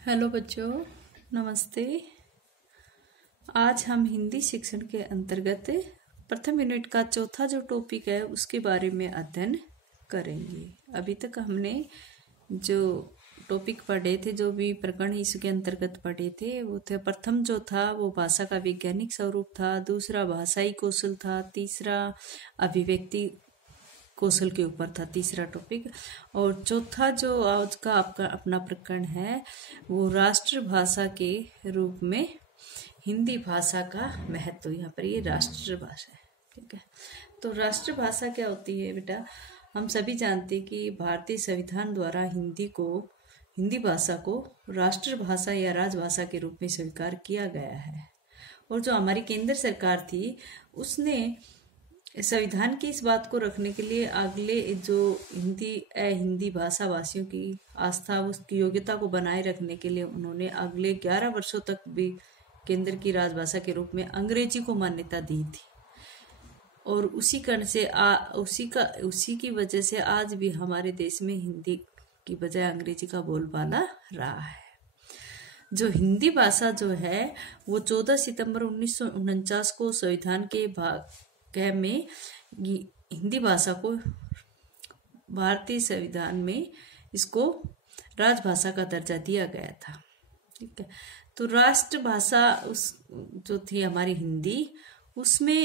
Hello बच्चों, नमस्ते। आज हम हिंदी शिक्षण के अंतर्गत प्रथम यूनिट का चौथा जो टॉपिक है उसके बारे में अध्ययन करेंगे। अभी तक हमने जो टॉपिक पढ़े थे, जो भी प्रकरण इसके अंतर्गत पढ़े थे, वो थे प्रथम जो था वो भाषा का वैज्ञानिक स्वरूप था, दूसरा भाषाई कौशल था, तीसरा अभिव्यक्ति कौशल के ऊपर था तीसरा टॉपिक, और चौथा जो आज का आपका अपना प्रकरण है वो राष्ट्रभाषा के रूप में हिंदी भाषा का महत्व। यहाँ पर ये राष्ट्रभाषा है, ठीक है। तो राष्ट्रभाषा क्या होती है बेटा? हम सभी जानते हैं कि भारतीय संविधान द्वारा हिंदी भाषा को राष्ट्रभाषा या राजभाषा के रूप में स्वीकार किया गया है। और जो हमारी केंद्र सरकार थी उसने संविधान की इस बात को रखने के लिए अगले जो हिंदी भाषा भाषियों की आस्था, उसकी योग्यता को बनाए रखने के लिए उन्होंने अगले 11 वर्षों तक भी केंद्र की राजभाषा के रूप में अंग्रेजी को मान्यता दी थी। और उसी कारण से उसी की वजह से आज भी हमारे देश में हिंदी की बजाय अंग्रेजी का बोलबाला रहा है। जो हिंदी भाषा जो है वो 14 सितंबर 1949 को संविधान के में हिंदी भाषा को भारतीय संविधान में इसको राजभाषा का दर्जा दिया गया था, ठीक है। तो राष्ट्रभाषा उस जो थी हमारी हिंदी, उसमें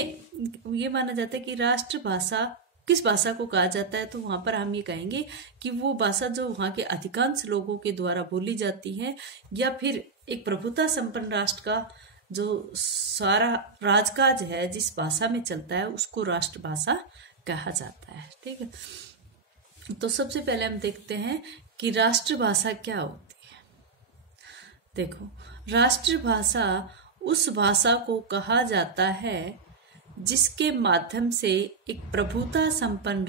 ये माना जाता है कि राष्ट्रभाषा किस भाषा को कहा जाता है, तो वहां पर हम ये कहेंगे कि वो भाषा जो वहां के अधिकांश लोगों के द्वारा बोली जाती है, या फिर एक प्रभुता संपन्न राष्ट्र का जो सारा राजकाज है जिस भाषा में चलता है उसको राष्ट्रभाषा कहा जाता है, ठीक है। तो सबसे पहले हम देखते हैं कि राष्ट्रभाषा क्या होती है। देखो, राष्ट्रभाषा उस भाषा को कहा जाता है जिसके माध्यम से एक प्रभुता संपन्न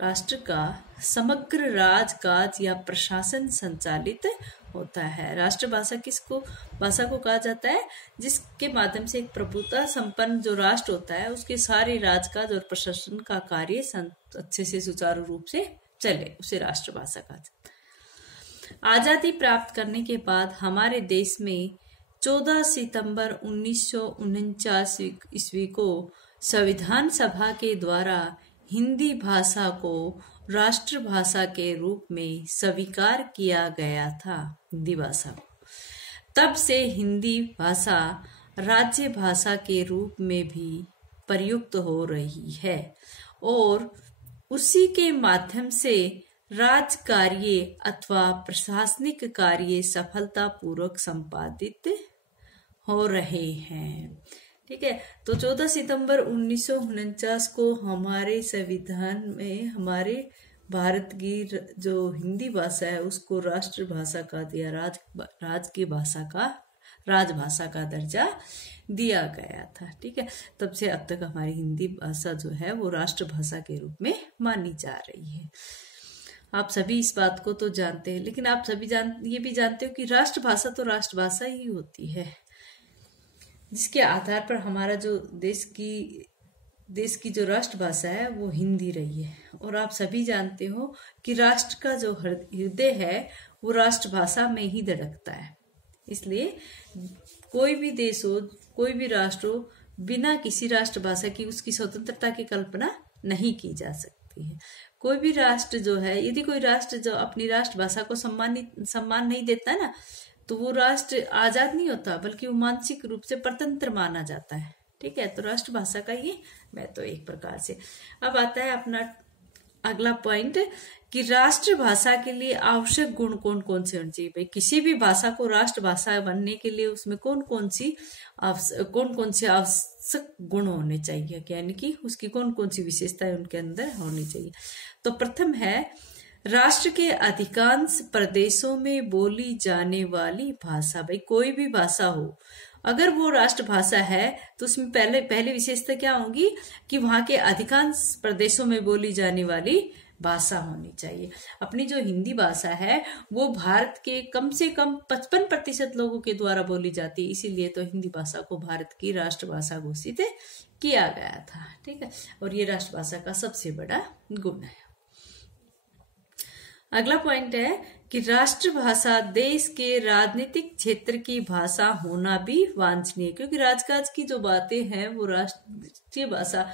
राष्ट्र का समग्र राजकाज या प्रशासन संचालित होता है। राष्ट्रभाषा भाषा को कहा जाता है जिसके माध्यम से एक प्रभुता संपन्न जो राष्ट्र होता है उसके सारे राजकाज और प्रशासन का कार्य अच्छे से सुचारू रूप से चले, उसे राष्ट्रभाषा कहा जाता है। आजादी प्राप्त करने के बाद हमारे देश में 14 सितंबर 1949 ईस्वी को संविधान सभा के द्वारा हिंदी भाषा को राष्ट्रभाषा के रूप में स्वीकार किया गया था। हिंदी भाषा तब से हिंदी भाषा राज्य भाषा के रूप में भी प्रयुक्त हो रही है और उसी के माध्यम से राज कार्य अथवा प्रशासनिक कार्य सफलतापूर्वक संपादित हो रहे हैं, ठीक है। तो 14 सितंबर 1949 को हमारे संविधान में हमारे भारत की जो हिंदी भाषा है उसको राष्ट्रभाषा का दिया, राजभाषा का दर्जा दिया गया था, ठीक है। तब से अब तक हमारी हिंदी भाषा जो है वो राष्ट्रभाषा के रूप में मानी जा रही है। आप सभी इस बात को तो जानते हैं, लेकिन आप सभी ये भी जानते हो कि राष्ट्रभाषा तो राष्ट्रभाषा ही होती है जिसके आधार पर हमारा जो देश की जो राष्ट्रभाषा है वो हिंदी रही है। और आप सभी जानते हो कि राष्ट्र का जो हृदय है वो राष्ट्रभाषा में ही धड़कता है। इसलिए कोई भी देश हो, कोई भी राष्ट्र हो, बिना किसी राष्ट्रभाषा की उसकी स्वतंत्रता की कल्पना नहीं की जा सकती है। कोई भी राष्ट्र जो है, यदि कोई राष्ट्र जो अपनी राष्ट्रभाषा को सम्मान नहीं देता ना, तो वो राष्ट्र आजाद नहीं होता, बल्कि वो मानसिक रूप से परतंत्र माना जाता है, ठीक है। तो राष्ट्रभाषा का ये महत्व एक प्रकार से। अब आता है अपना अगला पॉइंट कि राष्ट्रभाषा के लिए आवश्यक गुण कौन कौन से होने चाहिए। भाई, किसी भी भाषा को राष्ट्रभाषा बनने के लिए उसमें कौन कौन से आवश्यक गुण होने चाहिए, यानी कि उसकी कौन कौन सी विशेषताएं उनके अंदर होनी चाहिए। तो प्रथम है, राष्ट्र के अधिकांश प्रदेशों में बोली जाने वाली भाषा। भाई, कोई भी भाषा हो, अगर वो राष्ट्रभाषा है तो उसमें पहले विशेषता क्या होगी कि वहां के अधिकांश प्रदेशों में बोली जाने वाली भाषा होनी चाहिए। अपनी जो हिंदी भाषा है वो भारत के कम से कम 55% लोगों के द्वारा बोली जाती है, इसीलिए तो हिंदी भाषा को भारत की राष्ट्रभाषा घोषित किया गया था, ठीक है। और ये राष्ट्रभाषा का सबसे बड़ा गुण है। अगला पॉइंट है कि राष्ट्रभाषा देश के राजनीतिक क्षेत्र की भाषा होना भी वांछनीय, क्योंकि राजकाज की जो बातें हैं वो राष्ट्रीय भाषा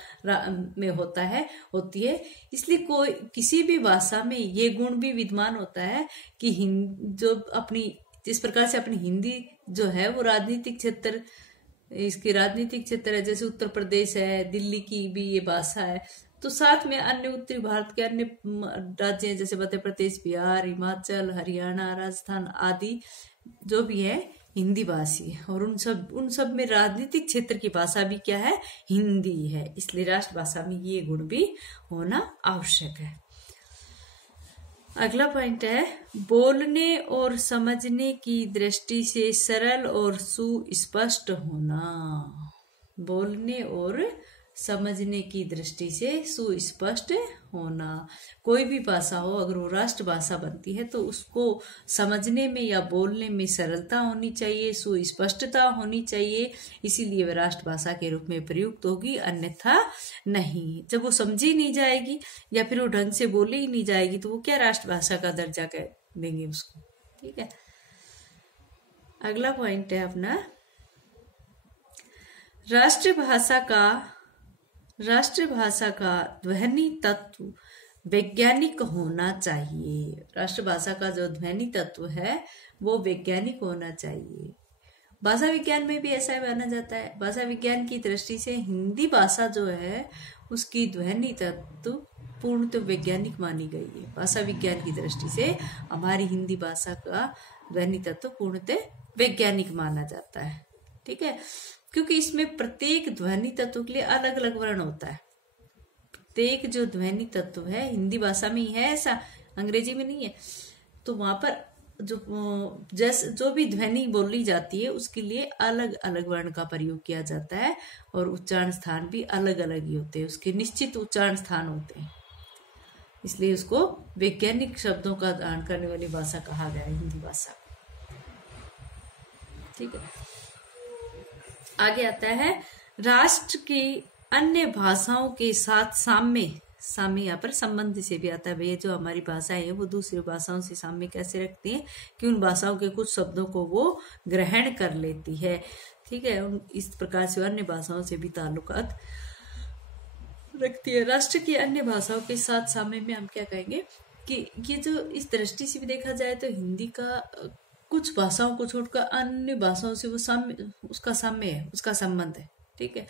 में होती है। इसलिए कोई किसी भी भाषा में ये गुण भी विद्यमान होता है कि जो अपनी जिस प्रकार से अपनी हिंदी जो है वो राजनीतिक क्षेत्र, इसके राजनीतिक क्षेत्र है, जैसे उत्तर प्रदेश है, दिल्ली की भी ये भाषा है, तो साथ में अन्य उत्तरी भारत के अन्य राज्य जैसे मध्य प्रदेश, बिहार, हिमाचल, हरियाणा, राजस्थान आदि जो भी है हिंदी भाषी है, और उन सब में राजनीतिक क्षेत्र की भाषा भी क्या है, हिंदी है। इसलिए राष्ट्रभाषा में ये गुण भी होना आवश्यक है। अगला पॉइंट है बोलने और समझने की दृष्टि से सरल और सुस्पष्ट होना। बोलने और समझने की दृष्टि से सुस्पष्ट होना। कोई भी भाषा हो, अगर वो राष्ट्रभाषा बनती है तो उसको समझने में या बोलने में सरलता होनी चाहिए, सुस्पष्टता होनी चाहिए, इसीलिए वह राष्ट्रभाषा के रूप में प्रयुक्त होगी, अन्यथा नहीं। जब वो समझी नहीं जाएगी या फिर वो ढंग से बोली ही नहीं जाएगी तो वो क्या राष्ट्रभाषा का दर्जा कह देंगे उसको। ठीक है, अगला पॉइंट है अपना राष्ट्रभाषा का ध्वनि तत्व वैज्ञानिक होना चाहिए। राष्ट्रभाषा का जो ध्वनि तत्व है वो वैज्ञानिक होना चाहिए। भाषा विज्ञान में भी ऐसा माना जाता है। भाषा विज्ञान की दृष्टि से हिंदी भाषा जो है उसकी ध्वनि तत्व पूर्णतः वैज्ञानिक मानी गई है। भाषा विज्ञान की दृष्टि से हमारी हिंदी भाषा का ध्वनि तत्व पूर्णतः वैज्ञानिक माना जाता है। ठीक है, क्योंकि इसमें प्रत्येक ध्वनि तत्व के लिए अलग अलग वर्ण होता है। प्रत्येक जो ध्वनि तत्व है हिंदी भाषा में ही है, ऐसा अंग्रेजी में नहीं है। तो वहां पर जो भी ध्वनि बोली जाती है उसके लिए अलग अलग वर्ण का प्रयोग किया जाता है, और उच्चारण स्थान भी अलग अलग ही होते हैं, उसके निश्चित उच्चारण स्थान होते हैं। इसलिए उसको वैज्ञानिक शब्दों का धारण करने वाली भाषा कहा गया है हिंदी भाषा। ठीक है, आगे आता है राष्ट्र की अन्य भाषाओं के साथ साम्य यहाँ पर संबंध से भी आता है। भैया जो हमारी भाषाएं है वो दूसरी भाषाओं से साम्य कैसे रखती हैं कि उन भाषाओं के कुछ शब्दों को वो ग्रहण कर लेती है। ठीक है, इस प्रकार से अन्य भाषाओं से भी ताल्लुकात रखती है। राष्ट्र की अन्य भाषाओं के साथ साम्य में हम क्या कहेंगे कि ये जो इस दृष्टि से भी देखा जाए तो हिंदी का कुछ भाषाओं को छोड़कर अन्य भाषाओं से वो उसका साम्य है, उसका संबंध है। ठीक है,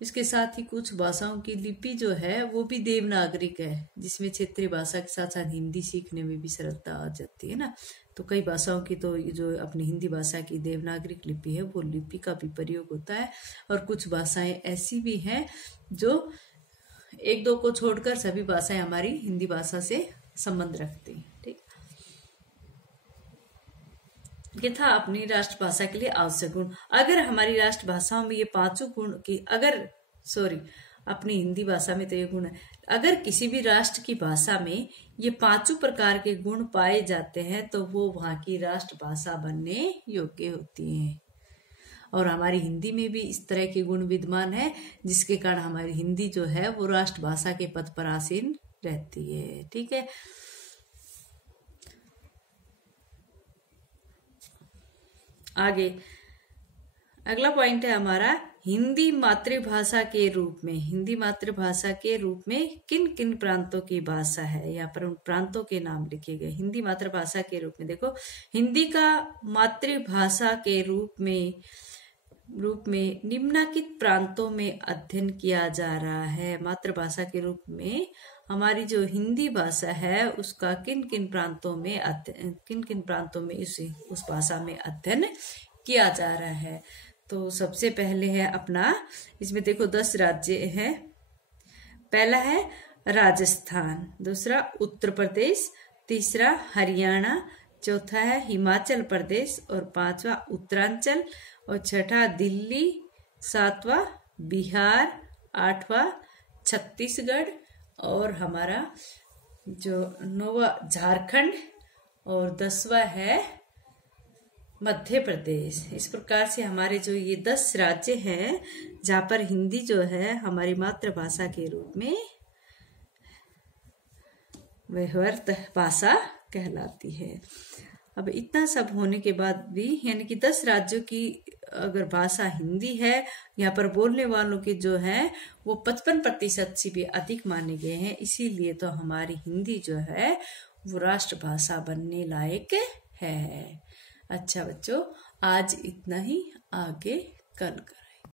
इसके साथ ही कुछ भाषाओं की लिपि जो है वो भी देवनागरिक है, जिसमें क्षेत्रीय भाषा के साथ साथ हिंदी सीखने में भी सरलता आ जाती है ना। तो कई भाषाओं की तो जो अपनी हिंदी भाषा की देवनागरिक लिपि है वो लिपि का भी प्रयोग होता है, और कुछ भाषाएं ऐसी भी हैं जो एक दो को छोड़कर सभी भाषाएं हमारी हिंदी भाषा से संबंध रखती हैं। ठीक, ये था अपनी राष्ट्रभाषा के लिए आवश्यक गुण। अगर हमारी राष्ट्रभाषाओं में ये पांचों गुण की अपनी हिंदी भाषा में तो ये गुण है, अगर किसी भी राष्ट्र की भाषा में ये पांचों प्रकार के गुण पाए जाते हैं तो वो वहां की राष्ट्रभाषा बनने योग्य होती है। और हमारी हिंदी में भी इस तरह के गुण विद्यमान है, जिसके कारण हमारी हिंदी जो है वो राष्ट्रभाषा के पद पर आसीन रहती है। ठीक है, आगे अगला पॉइंट है हमारा हिंदी मातृभाषा के रूप में। हिंदी मातृभाषा के रूप में किन किन प्रांतों की भाषा है, यहाँ पर उन प्रांतों के नाम लिखे गए। हिंदी मातृभाषा के रूप में देखो, हिंदी का मातृभाषा के रूप में निम्नलिखित प्रांतों में अध्ययन किया जा रहा है। मातृभाषा के रूप में हमारी जो हिंदी भाषा है उसका किन किन प्रांतों में उस भाषा में अध्ययन किया जा रहा है। तो सबसे पहले है अपना, इसमें देखो 10 राज्य हैं। पहला है राजस्थान, दूसरा उत्तर प्रदेश, तीसरा हरियाणा, चौथा है हिमाचल प्रदेश, और पांचवा उत्तरांचल, और छठा दिल्ली, सातवां बिहार, आठवां छत्तीसगढ़, और हमारा जो 9वां झारखंड, और 10वां है मध्य प्रदेश। इस प्रकार से हमारे जो ये 10 राज्य हैं जहाँ पर हिंदी जो है हमारी मातृभाषा के रूप में व्यवहार भाषा कहलाती है। अब इतना सब होने के बाद भी यानी कि 10 राज्यों की अगर भाषा हिंदी है, यहाँ पर बोलने वालों की जो है वो 55% से भी अधिक माने गए हैं, इसीलिए तो हमारी हिंदी जो है वो राष्ट्रभाषा बनने लायक है। अच्छा बच्चों, आज इतना ही, आगे कल